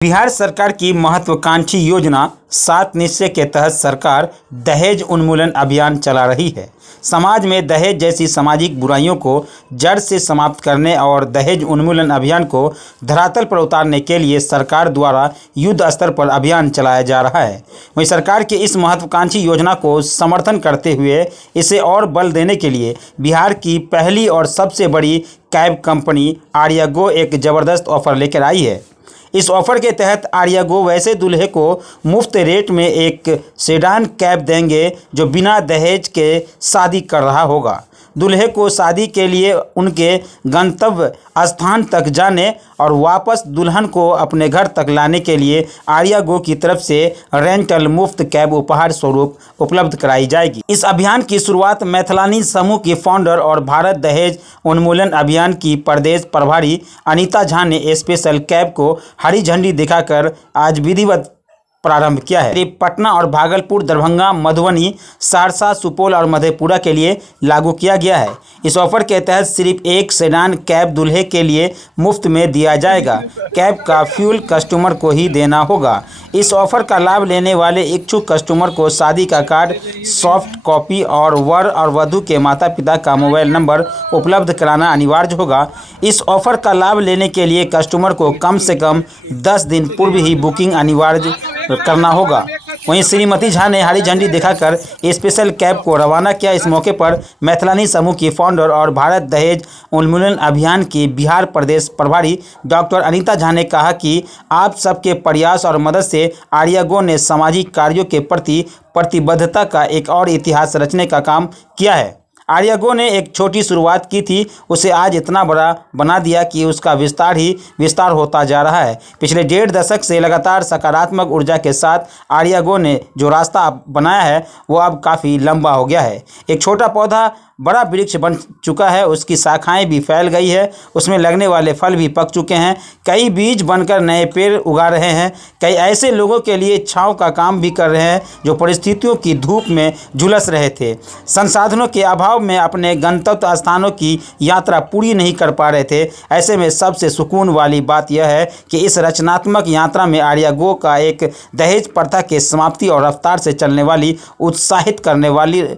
बिहार सरकार की महत्वाकांक्षी योजना 7 निश्चय के तहत सरकार दहेज उन्मूलन अभियान चला रही है। समाज में दहेज जैसी सामाजिक बुराइयों को जड़ से समाप्त करने और दहेज उन्मूलन अभियान को धरातल पर उतारने के लिए सरकार द्वारा युद्ध स्तर पर अभियान चलाया जा रहा है। वहीं सरकार की इस महत्वाकांक्षी योजना को समर्थन करते हुए इसे और बल देने के लिए बिहार की पहली और सबसे बड़ी कैब कंपनी आर्यागो एक ज़बरदस्त ऑफर लेकर आई है। इस ऑफर के तहत आर्यागो वैसे दूल्हे को मुफ्त रेट में एक सेडान कैब देंगे जो बिना दहेज के शादी कर रहा होगा। दूल्हे को शादी के लिए उनके गंतव्य स्थान तक जाने और वापस दुल्हन को अपने घर तक लाने के लिए आर्यागो की तरफ से रेंटल मुफ्त कैब उपहार स्वरूप उपलब्ध कराई जाएगी। इस अभियान की शुरुआत मैथिलानी समूह की फाउंडर और भारत दहेज उन्मूलन अभियान की प्रदेश प्रभारी अनीता झा ने स्पेशल कैब को हरी झंडी दिखाकर आज विधिवत प्रारंभ किया है। पटना और भागलपुर, दरभंगा, मधुबनी, सहरसा, सुपौल और मधेपुरा के लिए लागू किया गया है। इस ऑफर के तहत सिर्फ एक सेडान कैब दूल्हे के लिए मुफ्त में दिया जाएगा। कैब का फ्यूल कस्टमर को ही देना होगा। इस ऑफर का लाभ लेने वाले इच्छुक कस्टमर को शादी का कार्ड, सॉफ्ट कॉपी और वर और वधू के माता पिता का मोबाइल नंबर उपलब्ध कराना अनिवार्य होगा। इस ऑफर का लाभ लेने के लिए कस्टमर को कम से कम 10 दिन पूर्व ही बुकिंग अनिवार्य करना होगा। वहीं श्रीमती झा ने हरी झंडी दिखाकर स्पेशल कैब को रवाना किया। इस मौके पर मैथिलानी समूह की फाउंडर और भारत दहेज उन्मूलन अभियान की बिहार प्रदेश प्रभारी डॉक्टर अनीता झा ने कहा कि आप सबके प्रयास और मदद से आर्यागो ने सामाजिक कार्यों के प्रति प्रतिबद्धता का एक और इतिहास रचने का काम किया है। आर्यागो ने एक छोटी शुरुआत की थी, उसे आज इतना बड़ा बना दिया कि उसका विस्तार होता जा रहा है। पिछले 1.5 दशक से लगातार सकारात्मक ऊर्जा के साथ आर्यागो ने जो रास्ता बनाया है वो अब काफ़ी लंबा हो गया है। एक छोटा पौधा बड़ा वृक्ष बन चुका है, उसकी शाखाएं भी फैल गई है, उसमें लगने वाले फल भी पक चुके हैं, कई बीज बनकर नए पेड़ उगा रहे हैं, कई ऐसे लोगों के लिए छांव का काम भी कर रहे हैं जो परिस्थितियों की धूप में झुलस रहे थे, संसाधनों के अभाव में अपने गंतव्य स्थानों की यात्रा पूरी नहीं कर पा रहे थे। ऐसे में सबसे सुकून वाली बात यह है कि इस रचनात्मक यात्रा में आर्यागो का एक दहेज प्रथा के समाप्ति और रफ्तार से चलने वाली उत्साहित करने वाली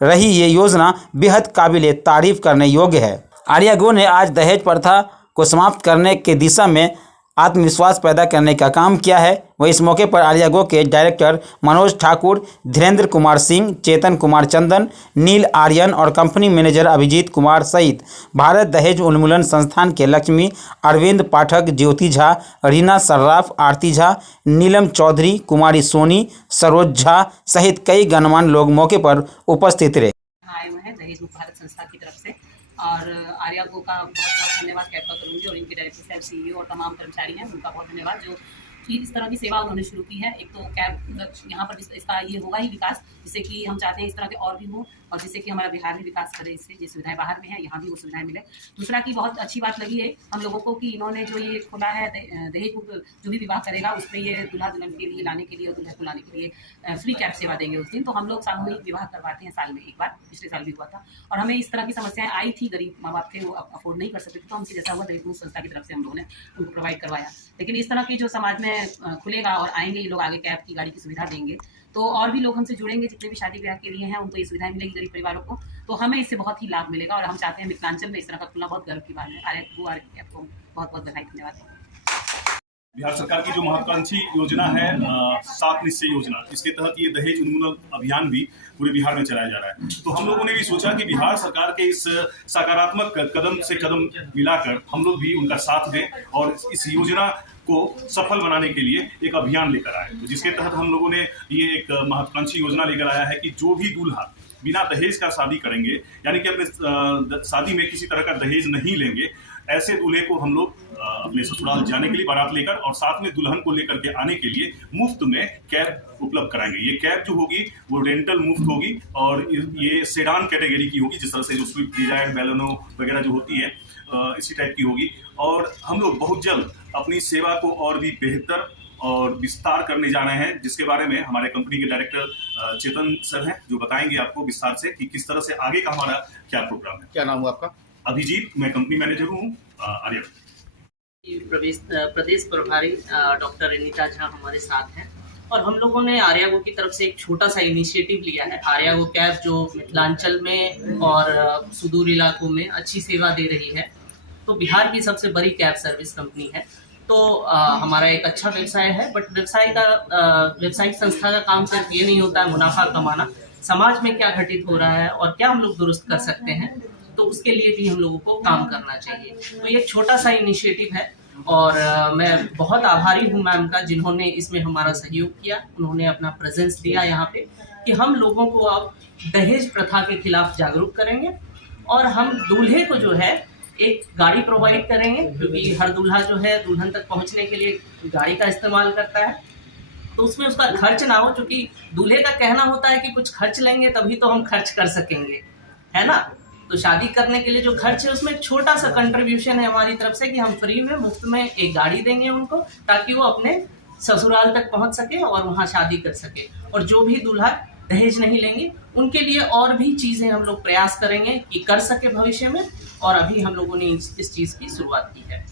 रही ये योजना बेहद काबिल तारीफ करने योग्य है। आर्यागो ने आज दहेज प्रथा को समाप्त करने के दिशा में आत्मविश्वास पैदा करने का काम किया है। वह इस मौके पर आर्यागो के डायरेक्टर मनोज ठाकुर, धीरेन्द्र कुमार सिंह, चेतन कुमार चंदन, नील आर्यन और कंपनी मैनेजर अभिजीत कुमार सहित भारत दहेज उन्मूलन संस्थान के लक्ष्मी, अरविंद पाठक, ज्योति झा, रीना सर्राफ, आरती झा, नीलम चौधरी, कुमारी सोनी, सरोज झा सहित कई गणमान्य लोग मौके पर उपस्थित रहे। आए हुए हैं दहेज मुक्त भारत संस्था की तरफ से और आर्यागो का बहुत बहुत धन्यवाद कैब का करूँगी और इनके डायरेक्टर साहब, सीईओ और तमाम कर्मचारी हैं उनका बहुत धन्यवाद जो कि इस तरह की सेवा उन्होंने शुरू की है। एक तो कैब यहाँ पर इसका ये होगा ही विकास, जिससे कि हम चाहते हैं इस तरह के और भी हो और जिससे कि हमारा बिहार भी विकास करे, इससे जो सुविधाएं बाहर में है यहाँ भी वो सुविधाएं मिले। दूसरा की बहुत अच्छी बात लगी है हम लोगों को कि इन्होंने जो ये खोला है दहेज जो भी विवाह करेगा उस पर ये दूल्हा दुल्हन के लिए लाने के लिए और दूल्हे को लाने के लिए फ्री कैब सेवा देंगे उस दिन। तो हम लोग सामूहिक विवाह करवाते हैं साल में एक बार, पिछले साल भी हुआ था और हमें इस तरह की समस्याएं आई थी, गरीब माँ बाप थे वो अफोर्ड नहीं कर सकते थे, तो हमसे जैसा हुआ दहेज मुक्त संस्था की तरफ से हम लोगों ने उनको प्रोवाइड करवाया। लेकिन इस तरह की जो समाज में खुलेगा और आएंगे ये लोग आगे कैब की गाड़ी की सुविधा देंगे तो और भी लोग हमसे जुड़ेंगे, जितने भी शादी ब्याह के लिए हैं उनको ये सुविधाएं मिलेगी गरीब परिवारों को, तो हमें इससे बहुत ही लाभ मिलेगा और हम चाहते हैं मिथिलांचल में इस तरह का खुलना बहुत गर्व की बात है। आर्यागो कैब को बहुत बहुत बधाई, धन्यवाद। बिहार सरकार की जो महत्वाकांक्षी योजना है 7 निश्चय योजना, इसके तहत ये दहेज उन्मूलन अभियान भी पूरे बिहार में चलाया जा रहा है। तो हम लोगों ने भी सोचा कि बिहार सरकार के इस सकारात्मक कदम से कदम मिलाकर हम लोग भी उनका साथ दें और इस योजना को सफल बनाने के लिए एक अभियान लेकर आए, तो जिसके तहत हम लोगों ने ये एक महत्वाकांक्षी योजना लेकर आया है कि जो भी दूल्हा बिना दहेज का शादी करेंगे, यानी कि अपने शादी में किसी तरह का दहेज नहीं लेंगे, ऐसे दूल्हे को हम लोग अपने ससुराल जाने के लिए बारात लेकर और साथ में दुल्हन को लेकर के आने के लिए मुफ्त में कैब उपलब्ध कराएंगे। ये कैब जो होगी वो रेंटल मुफ्त होगी और ये सेडान कैटेगरी की होगी, जिस तरह से जो स्विफ्ट डिजायर, बैलेनो वगैरह जो होती है इसी टाइप की होगी। और हम लोग बहुत जल्द अपनी सेवा को और भी बेहतर और विस्तार करने जा रहे हैं, जिसके बारे में हमारे कंपनी के डायरेक्टर चेतन सर हैं जो बताएंगे आपको विस्तार से कि किस तरह से आगे का हमारा क्या प्रोग्राम है। क्या नाम हुआ आपका? अभिजीत, मैं कंपनी मैनेजर हूँ आर्यागो। प्रदेश प्रभारी डॉक्टर अनीता झा हमारे साथ हैं और हम लोगों ने आर्यागो की तरफ से एक छोटा सा इनिशिएटिव लिया है। आर्यागो कैब जो मिथिलांचल में और सुदूर इलाकों में अच्छी सेवा दे रही है, तो बिहार की सबसे बड़ी कैब सर्विस कंपनी है। तो हमारा एक अच्छा व्यवसाय है, बट व्यवसायिक संस्था का काम सिर्फ ये नहीं होता है मुनाफा कमाना। समाज में क्या घटित हो रहा है और क्या हम लोग दुरुस्त कर सकते हैं, तो उसके लिए भी हम लोगों को काम करना चाहिए। तो ये छोटा सा इनिशिएटिव है और मैं बहुत आभारी हूँ मैम का, जिन्होंने इसमें हमारा सहयोग किया। उन्होंने अपना प्रेजेंस दिया यहाँ पे कि हम लोगों को अब दहेज प्रथा के खिलाफ जागरूक करेंगे और हम दूल्हे को जो है एक गाड़ी प्रोवाइड करेंगे, क्योंकि हर दूल्हा जो है दुल्हन तक पहुँचने के लिए गाड़ी का इस्तेमाल करता है। तो उसमें उसका खर्च ना हो, क्योंकि दूल्हे का कहना होता है कि कुछ खर्च लेंगे तभी तो हम खर्च कर सकेंगे, है ना। तो शादी करने के लिए जो खर्च है उसमें एक छोटा सा कंट्रीब्यूशन है हमारी तरफ से कि हम फ्री में मुफ्त में एक गाड़ी देंगे उनको, ताकि वो अपने ससुराल तक पहुंच सके और वहां शादी कर सके। और जो भी दूल्हा दहेज नहीं लेंगे उनके लिए और भी चीजें हम लोग प्रयास करेंगे कि कर सके भविष्य में, और अभी हम लोगों ने इस चीज की शुरुआत की है।